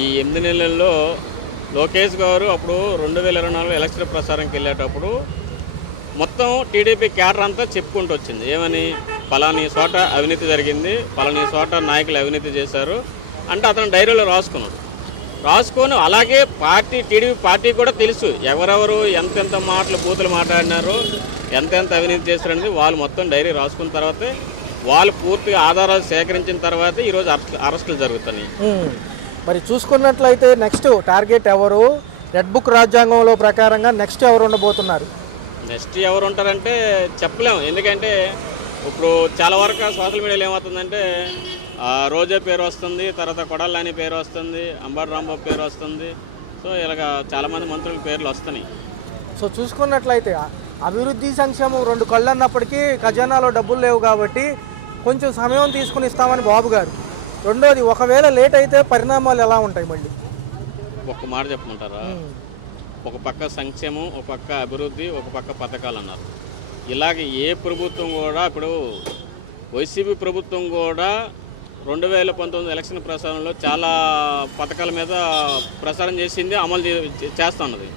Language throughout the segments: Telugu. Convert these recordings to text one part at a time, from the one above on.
ఈ 8 నెలల్లో లోకేష్ గారు అప్పుడు 2024 ఎలక్షన్ ప్రచారంకి వెళ్ళేటప్పుడు మొత్తం టీడీపీ క్యాడర్ అంతా చెప్పుకుంటూ వచ్చింది. ఏమని? పలానీ చోట అవినీతి జరిగింది, పలానీ చోట నాయకులు అవినీతి చేశారు అంటే అతను డైరీలో రాసుకొని అలాగే టీడీపీ పార్టీ కూడా తెలుసు ఎవరెవరు ఎంతెంత మాటలు బూతులు మాట్లాడినారు, ఎంతెంత అవినీతి చేశారనేది వాళ్ళు మొత్తం డైరీ రాసుకున్న తర్వాతే వాళ్ళు పూర్తిగా ఆధారాలు సేకరించిన తర్వాత ఈరోజు అరెస్టులు జరుగుతున్నాయి. మరి చూసుకున్నట్లయితే నెక్స్ట్ టార్గెట్ ఎవరు? రెడ్ బుక్ రాజ్యాంగంలో ప్రకారంగా నెక్స్ట్ ఎవరు ఉండబోతున్నారు? నెక్స్ట్ ఎవరు ఉంటారంటే చెప్పలేము. ఎందుకంటే ఇప్పుడు చాలా వరకు సోషల్ మీడియాలో ఏమవుతుందంటే రోజా పేరు వస్తుంది, తర్వాత కొడాలి నాని పేరు వస్తుంది, అంబటి రాంబాబు పేరు వస్తుంది. సో ఇలాగ చాలామంది మంత్రుల పేర్లు వస్తున్నాయి. సో చూసుకున్నట్లయితే అభివృద్ధి సంక్షేమం రెండు కళ్ళు అన్నప్పటికీ ఖజానాలో డబ్బులు లేవు కాబట్టి కొంచెం సమయం తీసుకుని ఇస్తామని బాబు గారు. రెండోది, ఒకవేళ లేట్ అయితే పరిణామాలు ఎలా ఉంటాయి? మళ్ళీ ఒక్క మాట చెప్పమంటారా? ఒక పక్క సంక్షేమం, ఒక పక్క అభివృద్ధి, ఒక పక్క పథకాలు అన్నారు. ఇలాగ ఏ ప్రభుత్వం కూడా, ఇప్పుడు వైసీపీ ప్రభుత్వం కూడా 2019 ఎలక్షన్ ప్రచారంలో చాలా పథకాల మీద ప్రచారం చేసింది, అమలు చేస్తూ ఉన్నది.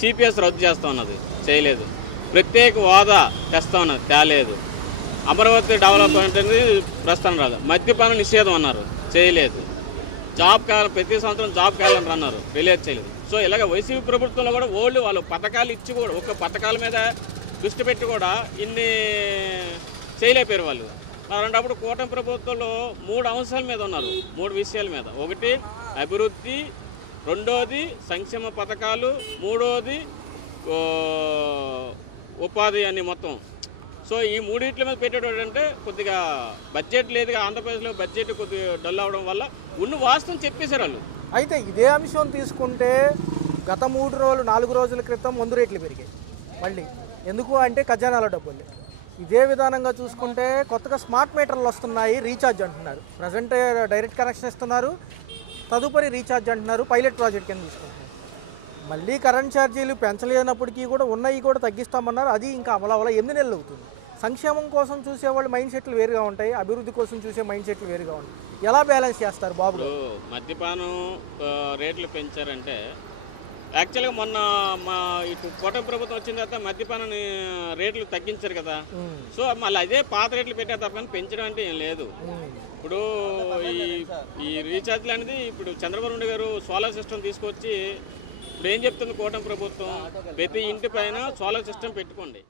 సిపిఎస్ రద్దు చేస్తూ ఉన్నది, చేయలేదు. ప్రత్యేక హోదా తెస్తా ఉన్నది, తేలేదు. అమరావతి డెవలప్మెంట్ అనేది ప్రస్తుతం రాదు. మద్యపాన నిషేధం అన్నారు, చేయలేదు. జాబ్ క్యాలెండర్ ప్రతి సంవత్సరం జాబ్ క్యాలెండర్ అన్నారు, రిలీజ్ చేయలేదు. సో ఇలాగ వైసీపీ ప్రభుత్వంలో కూడా వాళ్ళు పథకాలు ఇచ్చి కూడా ఒక పథకాల మీద దృష్టి పెట్టి కూడా ఇన్ని చేయలేపారు వాళ్ళు. అలాంటప్పుడు కూటమి ప్రభుత్వంలో 3 అంశాల మీద ఉన్నారు, 3 విషయాల మీద. ఒకటి అభివృద్ధి, రెండోది సంక్షేమ పథకాలు, మూడోది ఉపాధి అని మొత్తం. సో ఈ మూడింటి మీద పెట్టేటోడు అంటే కొద్దిగా బడ్జెట్ లేదుగా, ఆంధ్రప్రదేశ్లో బడ్జెట్ కొద్దిగా డల్ అవ్వడం వల్ల ఉన్న వాస్తవం చెప్పేశారు వాళ్ళు. అయితే ఇదే అంశం తీసుకుంటే గత 4 రోజుల క్రితం మందు రేట్లు పెరిగాయి. మళ్ళీ ఎందుకు అంటే ఖజానాలో డబ్బులు. ఇదే విధానంగా చూసుకుంటే కొత్తగా స్మార్ట్ మీటర్లు వస్తున్నాయి, రీఛార్జ్ అంటున్నారు. ప్రజెంట్ డైరెక్ట్ కనెక్షన్ ఇస్తున్నారు, తదుపరి రీఛార్జ్ అంటున్నారు, పైలట్ ప్రాజెక్ట్ కింద తీసుకుంటున్నారు. మళ్ళీ కరెంట్ ఛార్జీలు పెంచలేనప్పటికీ కూడా ఉన్నవి కూడా తగ్గిస్తామన్నారు. అది ఇంకా అమలు 8 నెలలు అవుతుంది. సంక్షేమం కోసం చూసేవాళ్ళు మైండ్ సెట్లు వేరుగా ఉంటాయి, అభివృద్ధి కోసం చూసే మైండ్ సెట్లు వేరుగా ఉంటాయి. ఎలా బ్యాలెన్స్ చేస్తారు బాబు? మద్యపానం రేట్లు పెంచారంటే యాక్చువల్గా మొన్న మా ఇటు కూటమి ప్రభుత్వం వచ్చిన తర్వాత మద్యపానం రేట్లు తగ్గించారు కదా. సో మళ్ళీ అదే పాత రేట్లు పెట్టే తప్ప పెంచడం అంటే ఏం లేదు. ఇప్పుడు ఈ రీఛార్జ్లు అనేది ఇప్పుడు చంద్రబాబు నాయుడు గారు సోలార్ సిస్టమ్ తీసుకొచ్చి ఇప్పుడు ఏం చెప్తుంది కూటమి ప్రభుత్వం, ప్రతి ఇంటి పైన సోలార్ సిస్టమ్ పెట్టుకోండి.